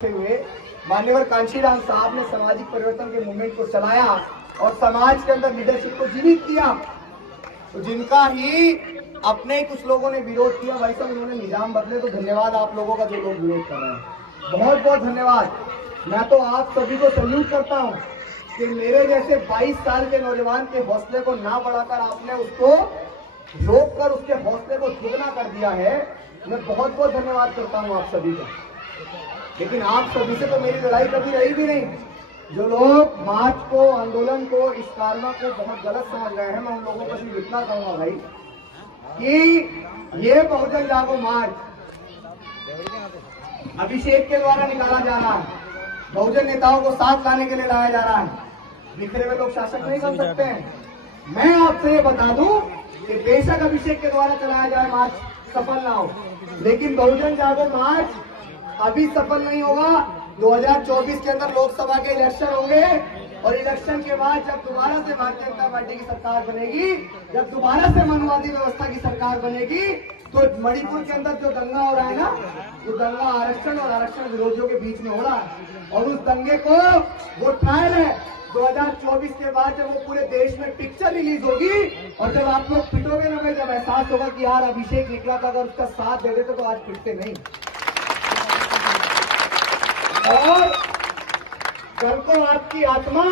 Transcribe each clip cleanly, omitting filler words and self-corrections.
हुए मान्यवर कांशीराम साहब ने सामाजिक परिवर्तन के मूवमेंट को चलाया और समाज के अंदर लीडरशिप को जीवित किया, तो जिनका ही अपने कुछ लोगों ने विरोध किया, भाई साहब उन्होंने निजाम बदले, तो धन्यवाद आप लोगों का जो लोग विरोध कर रहे हैं, बहुत बहुत धन्यवाद। मैं तो आप सभी को सल्यूट करता हूं कि मेरे जैसे 22 साल के नौजवान के हौसले को ना बढ़ाकर आपने उसको रोक कर उसके हौसले को दुगना कर दिया है। मैं बहुत बहुत धन्यवाद करता हूं आप सभी का। लेकिन आप सभी से तो मेरी लड़ाई कभी रही भी नहीं। जो लोग मार्च को, आंदोलन को, इस कारवा को बहुत गलत समझ रहे हैं, मैं उन लोगों को सिर्फ इतना कहूंगा भाई कि ये बहुजन जागो मार्च अभिषेक के द्वारा निकाला जा रहा है, बहुजन नेताओं को साथ लाने के लिए लाया जा रहा है। बिखरे हुए लोग शासक नहीं कर सकते हैं। मैं आपसे ये बता दूं कि बेशक अभिषेक के द्वारा चलाया जाए मार्च सफल ना हो, लेकिन बहुजन जागो मार्च अभी सफल नहीं होगा। 2024 के अंदर लोकसभा के इलेक्शन होंगे और इलेक्शन के बाद जब दोबारा से भारतीय जनता पार्टी की सरकार बनेगी, जब दोबारा से मनवादी व्यवस्था की सरकार बनेगी, तो मणिपुर के अंदर जो दंगा हो रहा है ना, वो दंगा आरक्षण और आरक्षण विरोधियों के बीच में हो रहा है और उस दंगे को वो ट्रायल है। 2024 के बाद जब वो पूरे देश में पिक्चर रिलीज होगी और जब आप लोग पिटोगे ना, जब एहसास होगा कि यार अभिषेक निकला था, अगर उसका साथ दे देते तो आज पिटते नहीं। और कल को आपकी आत्मा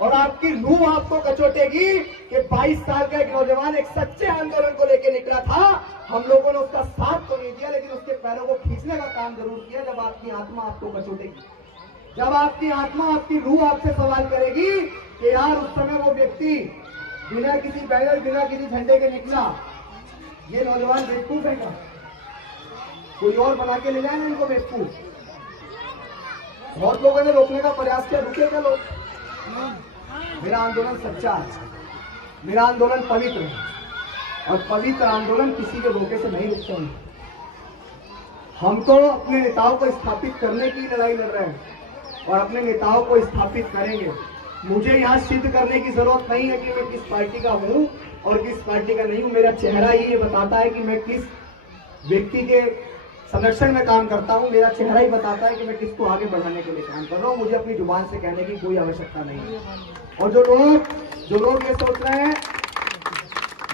और आपकी रूह आपको कचोटेगी कि 22 साल का एक नौजवान एक सच्चे आंदोलन को लेकर निकला था, हम लोगों ने उसका साथ तो नहीं दिया, लेकिन उसके पैरों को खींचने का काम जरूर किया। जब आपकी आत्मा आपको कचोटेगी, जब आपकी आत्मा, आपकी रूह आपसे सवाल करेगी कि यार उस समय वो व्यक्ति बिना किसी बैनर, बिना किसी झंडे के निकला, ये नौजवान बेवकूफ है क्या? कोई और बना के ले जाए ना इनको बेवकूफ। बहुत लोगों ने रोकने का प्रयास किया, रुके क्या लोग? मेरा आंदोलन सच्चा है, मेरा आंदोलन पवित्र है और पवित्र आंदोलन किसी के रोके से नहीं रुकते हैं। हम तो अपने नेताओं को स्थापित करने की लड़ाई लड़ रहे हैं और अपने नेताओं को स्थापित करेंगे। मुझे यहाँ सिद्ध करने की जरूरत नहीं है कि मैं किस पार्टी का हूँ और किस पार्टी का नहीं हूँ। मेरा चेहरा ही ये बताता है कि मैं किस व्यक्ति के संरक्षण में काम करता हूं। मेरा चेहरा ही बताता है कि मैं किसको आगे बढ़ाने के लिए काम कर रहा हूं। मुझे अपनी जुबान से कहने की कोई आवश्यकता नहीं है। और जो लोग ये सोच रहे हैं,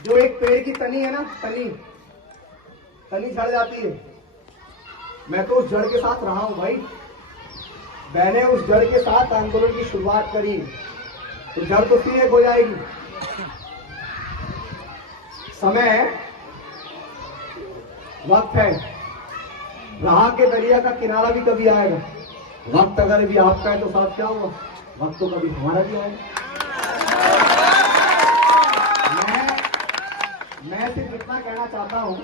जो एक पेड़ की तनी है ना, तनी झड़ जाती है, मैं तो उस जड़ के साथ रहा हूं भाई। मैंने उस जड़ के साथ आंदोलन की शुरुआत करी, तो जड़ तो सीधे हो जाएगी। समय है, वक्त है, राह के दरिया का किनारा भी कभी आएगा। वक्त अगर भी आपका है तो साथ क्या हुआ, वक्त तो कभी हमारा भी आएगा। मैं सिर्फ इतना कहना चाहता हूं,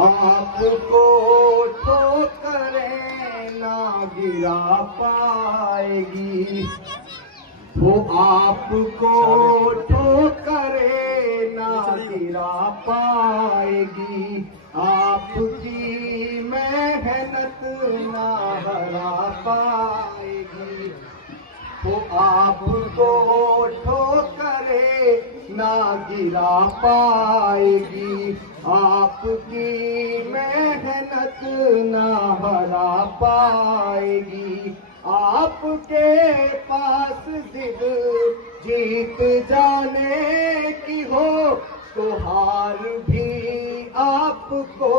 आपको ठोकरें ना गिरा पाएगी, वो आपको ठोकरें ना गिरा पाएगी, आपकी मेहनत ना हरा पाएगी, वो आपको ठोकरें ना गिरा पाएगी, आपकी मेहनत ना हरा पाएगी। आपके पास जिद जीत जाने की हो तो हार भी आपको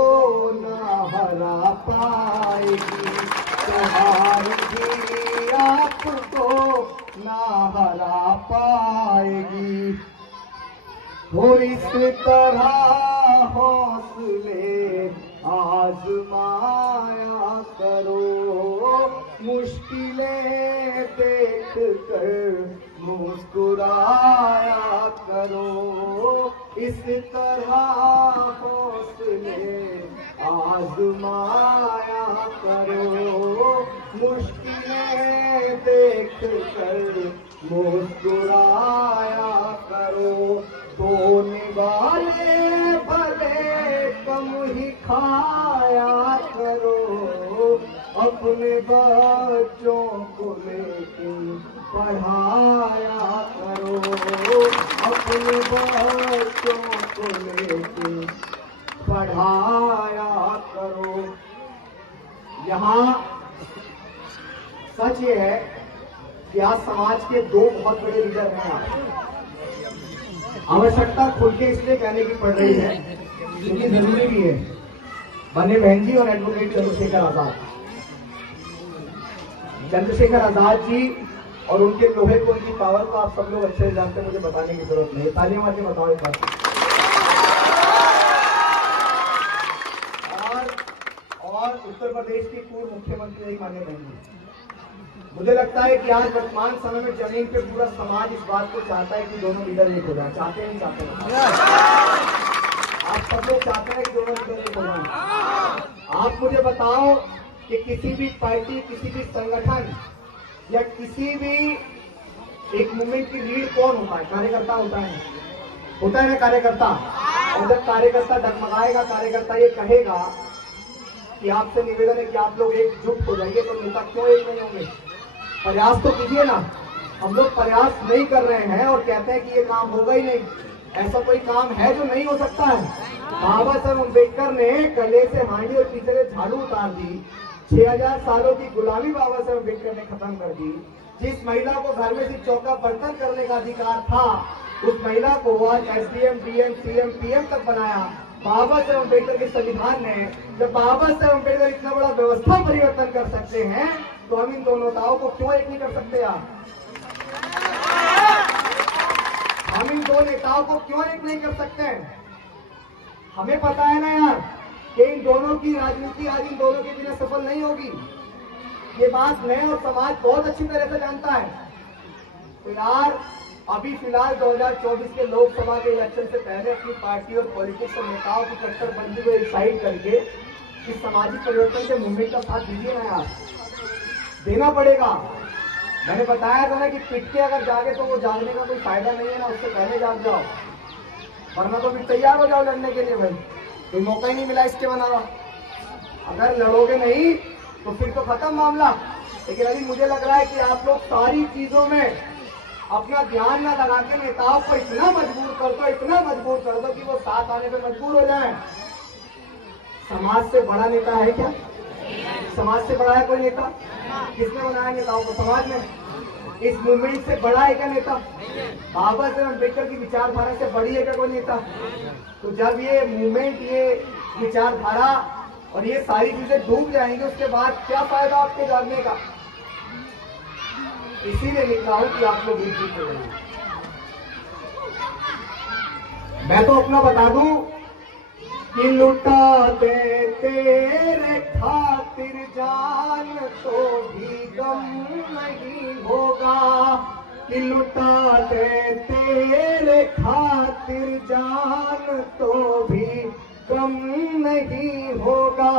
ना हरा पाएगी, तो हार भी आपको ना हरा पाएगी। हो इस तरह हौसले आजमाया करो, मुश्किलें देख कर मुस्कुराया करो, इस तरह हौसले आजमाया करो, मुश्किलें देख कर मुस्कुराया करो। सोने वाले भले कम ही खाया करो। अपने बच्चों को लेके पढ़ाया करो, अपने बच्चों को लेके पढ़ाया करो। यहाँ सच ये है कि आज समाज के दो बहुत बड़े लीडर हैं। आवश्यकता खुल के इसलिए कहने की पड़ रही है क्योंकि जरूरी भी है। बने बहन जी और एडवोकेट चंद्रशेखर आजाद। चंद्रशेखर आजाद जी और उनके लोहे को, उनकी पावर को आप सब लोग अच्छे से जानते हैं, मुझे बताने की जरूरत नहीं है। तालियां मार के बताओ एक बात। और उत्तर प्रदेश की पूर्व मुख्यमंत्री रही माननीय बहन जी। मुझे लगता है कि आज वर्तमान समय में जमीन पे पूरा समाज इस बात को चाहता है कि दोनों लीडर एक हो जाए। चाहते नहीं चाहते आप सब लोग चाहते हैं कि दोनों लीडर एक हो जाए। आप मुझे बताओ कि किसी भी पार्टी, किसी भी संगठन या किसी भी एक मूवमेंट की लीड कौन होता है? कार्यकर्ता होता है ना कार्यकर्ता। और जब कार्यकर्ता डगमगाएगा, कार्यकर्ता ये कहेगा कि आपसे निवेदन है कि आप लोग एकजुट हो जाइए, तो नेता क्यों एक नहीं होंगे? प्रयास तो कीजिए ना। हम लोग प्रयास नहीं कर रहे हैं और कहते हैं कि ये काम होगा ही नहीं। ऐसा कोई काम है जो नहीं हो सकता है? बाबा साहब अम्बेडकर ने गले से हांडी और पीछे से झाड़ू उतार दी। 6000 सालों की गुलामी बाबा साहब अम्बेडकर ने खत्म कर दी। जिस महिला को घर में से चौका बर्तन करने का अधिकार था, उस महिला को आज एसडीएम, डीएम, सीएम, पीएम तक बनाया बाबा साहब अम्बेडकर के संविधान ने। जब बाबा साहब अम्बेडकर इतना बड़ा व्यवस्था परिवर्तन कर सकते हैं, तो हम इन दोनों नेताओं को क्यों एक नहीं कर सकते यार? हम इन दो नेताओं को क्यों एक नहीं कर सकते? हमें पता है ना यार कि इन दोनों की राजनीति आज इन दोनों के बिना सफल नहीं होगी। ये बात मैं और समाज बहुत अच्छी तरह से जानता है। तो यार अभी फिलहाल 2024 के लोकसभा के इलेक्शन से पहले अपनी पार्टी और पॉलिटिक्स और नेताओं की कट्टरबंदी को डिसाइड करके इस सामाजिक परिवर्तन के मूवमेंट का साथ दीजिए ना यार। देना पड़ेगा। मैंने बताया था ना कि पिट के अगर जागे तो वो जागने का कोई फायदा नहीं है ना, उससे पहले जाग जाओ, वरना तो फिर तैयार हो जाओ लड़ने के लिए। भाई कोई मौका ही नहीं मिला इसके बनाना। अगर लड़ोगे नहीं तो फिर तो खत्म मामला। लेकिन अभी मुझे लग रहा है कि आप लोग सारी चीजों में अपना ध्यान ना लगा के नेताओं को इतना मजबूर कर दो, इतना मजबूर कर दो कि वो साथ आने पर मजबूर हो जाए। समाज से बड़ा नेता है क्या? समाज से बड़ा है कोई नेता? किसने बनाया नेताओं को? समाज में। इस मूवमेंट से बड़ा है क्या नेता? बाबा साहब अम्बेडकर की विचारधारा से बड़ी है क्या कोई नेता? तो जब ये मूवमेंट, ये विचारधारा और ये सारी चीजें डूब जाएंगी, उसके बाद क्या फायदा आपके जागने का? इसीलिए लिखा हूं कि आप लोग एकजुट हो जाइए। मैं तो अपना बता दूं कि लुटाते तेरे खातिर जान तो भी गम नहीं होगा, कि लुटाते तेरे खातिर जान तो भी गम नहीं होगा।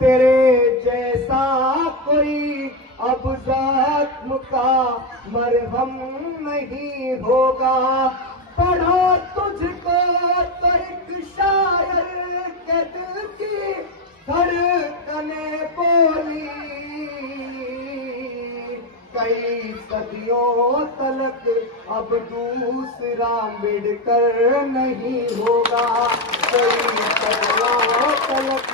तेरे जैसा कोई अब जख्म का मरहम नहीं होगा। पढ़ा तुझको तो एक शायर के दिल की धड़कने बोली, कई सदियों तलक अब दूसरा अम्बेडकर नहीं होगा। कई सदियों तलक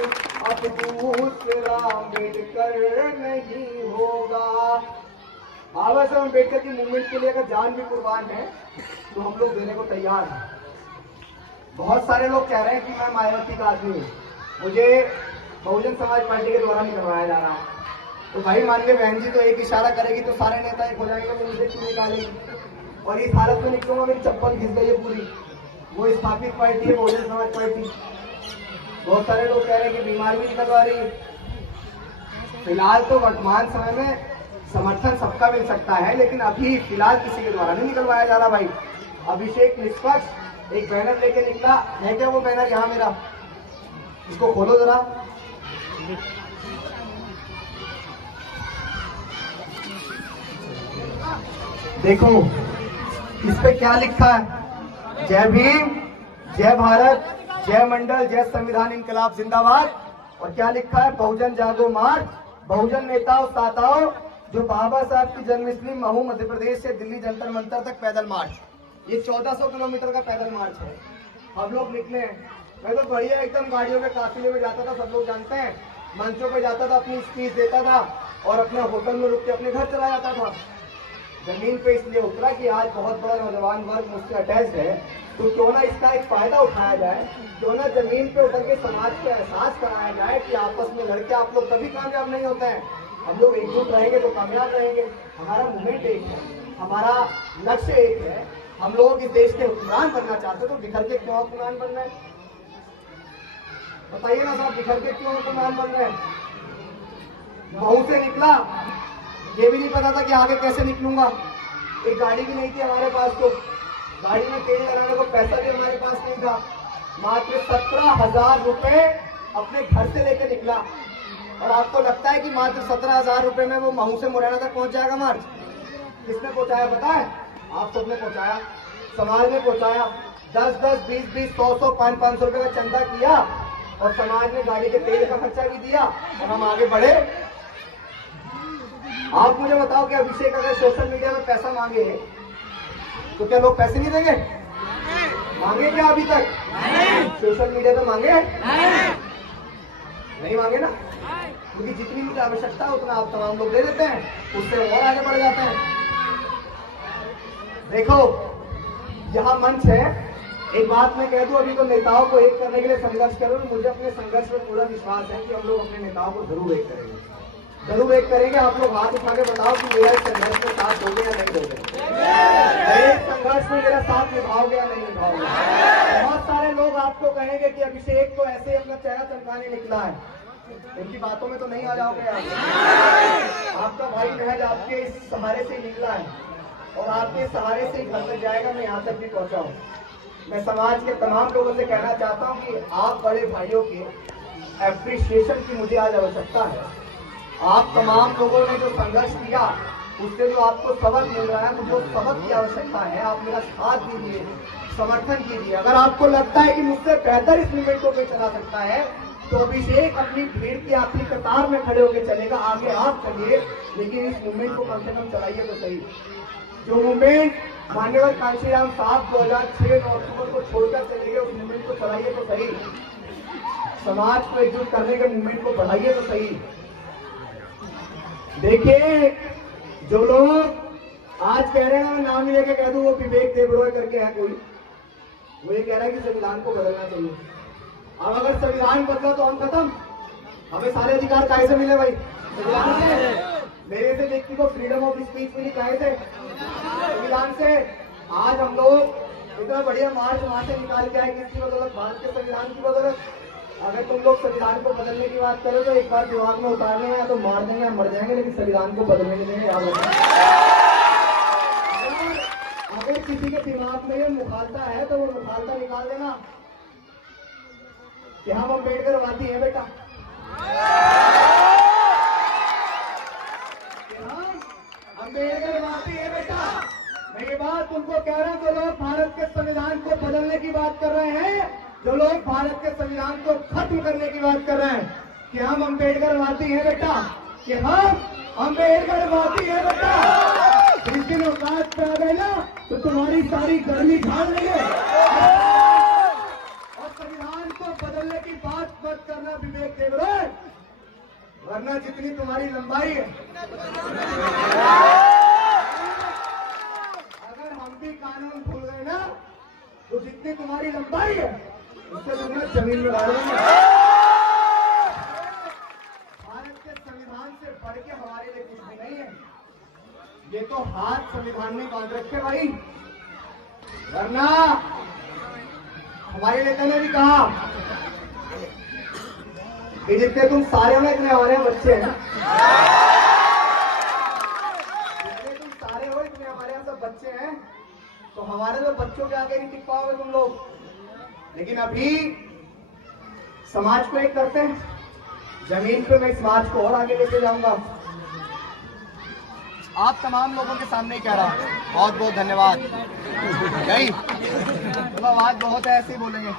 अब दूसरा अम्बेडकर नहीं होगा। बाबा साहब अम्बेडकर की मूवमेंट के लिए अगर जान भी कुर्बान है तो हम लोग देने को तैयार हैं। बहुत सारे लोग कह रहे हैं कि मैं मायावती का आदमी हूँ, मुझे बहुजन समाज पार्टी के द्वारा नहीं करवाया जा रहा है। तो भाई माननीय बहन जी तो एक इशारा करेगी तो सारे नेता एक हो जाएंगे, तो मुझे क्यों निकालेगी? और इस हालत में निकलूंगा, मेरी चप्पल घिस गई है पूरी। वो स्थापित पार्टी है बहुजन समाज पार्टी। बहुत सारे लोग कह रहे हैं कि बीमार भी निकलवा रही है। फिलहाल तो वर्तमान समय में समर्थन सबका मिल सकता है, लेकिन अभी फिलहाल किसी के द्वारा नहीं निकलवाया जा रहा। भाई अभिषेक निष्पक्ष एक बैनर लेके निकला है, क्या वो बैनर यहाँ मेरा? इसको खोलो जरा। देखो इस पे क्या लिखा है? जय भीम, जय भारत, जय मंडल, जय संविधान इंकलाब जिंदाबाद। और क्या लिखा है? बहुजन जागो मार्च बहुजन नेताओं ताताओं, जो बाबा साहब की जन्मस्थली महू मध्य प्रदेश से दिल्ली जंतर मंतर तक पैदल मार्च, ये 1400 किलोमीटर का पैदल मार्च है। हम लोग निकले हैं। मैं तो बढ़िया एकदम गाड़ियों के काफिले में जाता था, सब लोग जानते हैं, मंचों पे जाता था, अपनी स्पीच देता था और अपने होटल में रुक के अपने घर चला जाता था। जमीन पे इसलिए उतरा कि आज बहुत बड़ा नौजवान वर्ग मुझसे अटैच है, तो क्यों ना इसका एक फायदा उठाया जाए, क्यों ना जमीन पे उतर के समाज को एहसास कराया जाए कि आपस में लड़के आप लोग कभी कामयाब नहीं होते हैं। हम लोग एकजुट रहेंगे तो कामयाब रहेंगे। हमारा मूवमेंट एक है, हमारा लक्ष्य एक है। हम लोग इस देश के हुक्मरान बनना चाहते हैं, तो बिखर के क्यों हुक्मरान बन रहे हैं? बताइए ना साहब, बिखर के क्यों हुक्मरान बन रहे हैं? महू से निकला, ये भी नहीं पता था कि आगे कैसे निकलूंगा। एक गाड़ी भी नहीं थी हमारे पास, तो गाड़ी में तेल लगाने को पैसा भी हमारे पास नहीं था। मात्र 17,000 रुपए अपने घर से लेकर निकला। और आपको लगता है कि मात्र 17,000 रुपए में वो महू से मुरैना तक पहुंच जाएगा मार्च? किसने पहुंचाया पता है? आप सबने पहुंचाया, समाज ने पहुंचाया। 10-10, 20-20, 100-100, 500-500 रुपए का चंदा किया और समाज ने गाड़ी के तेल का खर्चा भी दिया और हम आगे बढ़े। आप मुझे बताओ कि अभिषेक अगर सोशल मीडिया में पैसा मांगे तो क्या लोग पैसे नहीं देंगे? मांगे क्या अभी तक? सोशल मीडिया पे मांगे? नहीं मांगे ना, क्योंकि जितनी मुझे आवश्यकता है उतना आप तमाम लोग दे देते हैं, उससे और आगे बढ़ जाते हैं। देखो, यहाँ मंच है, एक बात मैं कह दूं, अभी तो नेताओं को एक करने के लिए संघर्ष करो। मुझे अपने संघर्ष में पूरा विश्वास है कि हम लोग अपने नेताओं को जरूर एक करेंगे, जरूर एक करेंगे। आप लोग हाथ उठा के बताओ कि मेरा इस संघर्ष में साथ दोगे या नहीं दोगे? इस संघर्ष में मेरा साथ निभाओगे या नहीं निभाओगे? बहुत सारे लोग आपको कहेंगे कि अभिषेक तो ऐसे ही अपना चेहरा चमकाने निकला है, उनकी बातों में तो नहीं आ जाओगे आप। आपका भाई महज आपके इस सहारे से निकला है और आपके सहारे से घर में जाएगा। मैं यहाँ तक भी पहुंचा हूँ। मैं समाज के तमाम लोगों से कहना चाहता हूँ कि आप बड़े भाइयों के एप्रिसिएशन की मुझे आज आवश्यकता है। आप तमाम लोगों ने जो संघर्ष किया उससे जो आपको सबक मिल रहा है, मुझे उस सबक की आवश्यकता है। आप मेरा साथ दीजिए, समर्थन कीजिए। अगर आपको लगता है कि मुझसे बेहतर इस मूवमेंट को कोई चला सकता है तो अभिषेक अपनी भीड़ की आखिरी कतार में खड़े होकर चलेगा, आगे आप चलिए, लेकिन इस मूवमेंट को कम से कम चलाइए तो सही। जो मूवमेंट मान्यवर कांशीराम साहब 2006 अक्टूबर को छोड़कर चले गए, उस मूवमेंट को चलाइए तो सही। समाज को एकजुट करने के मूवमेंट को बढ़ाइए तो सही। देखिए, जो लोग आज कह रहे हैं, मैं नाम ही लेके कह दूं, वो विवेक देबरॉय करके है कोई, वो ये कह रहा है कि संविधान को बदलना चाहिए। अब अगर संविधान बदला तो हम खत्म, हमें सारे अधिकार काहे से मिले भाई? संविधान से। मेरे से व्यक्ति को फ्रीडम ऑफ स्पीच मिली काहे से? संविधान से। आज हम लोग इतना बढ़िया मार्च वहां से निकाल के आए, किसकी बदौलत? भारत के संविधान की बदौलत। अगर तुम लोग संविधान को बदलने की बात करो तो एक बार दिमाग में उतारने या तो मार देंगे या मर जाएंगे, लेकिन संविधान को बदलने के लिए याद रखना। अगर किसी के दिमाग में ये मुखालता है तो वो मुखालता निकाल देना कि हम अम्बेडकरवादी हैं बेटा, अम्बेडकरवादी है बेटा। मैं ये बात उनको कह रहा हूं जो लोग भारत के संविधान को बदलने की बात कर रहे हैं, जो लोग भारत के संविधान को खत्म करने की बात कर रहे हैं, कि हम अम्बेडकरवादी हैं बेटा, कि हम अम्बेडकरवादी हैं बेटा। जिस दिन औकात पे आ गए ना तो तुम्हारी सारी गर्मी झाड़ लेंगे। और संविधान को बदलने की बात मत करना विवेक देबरॉय, वरना जितनी तुम्हारी लंबाई है, अगर हम भी कानून भूल गए ना तो जितनी तुम्हारी लंबाई है उससे तुमने जमीन में डाल देंगे। भारत के संविधान से बढ़ के हमारे लिए कुछ भी नहीं है। ये तो हाथ संविधान में बांध रखे भाई, वरना हमारे नेता ने भी कहा कि जितने तुम सारे हो ना, इतने हमारे बच्चे हैं। जितने तुम सारे हो इतने हमारे यहाँ सब बच्चे हैं, तो हमारे तो बच्चों के आगे नहीं टिक पाओगे तुम लोग। लेकिन अभी समाज को एक करते हैं, जमीन पे मैं समाज को और आगे लेके जाऊंगा। आप तमाम लोगों के सामने ही कह रहा हूं, बहुत बहुत धन्यवाद। यही आवाज बहुत है, ऐसे ही बोलेंगे।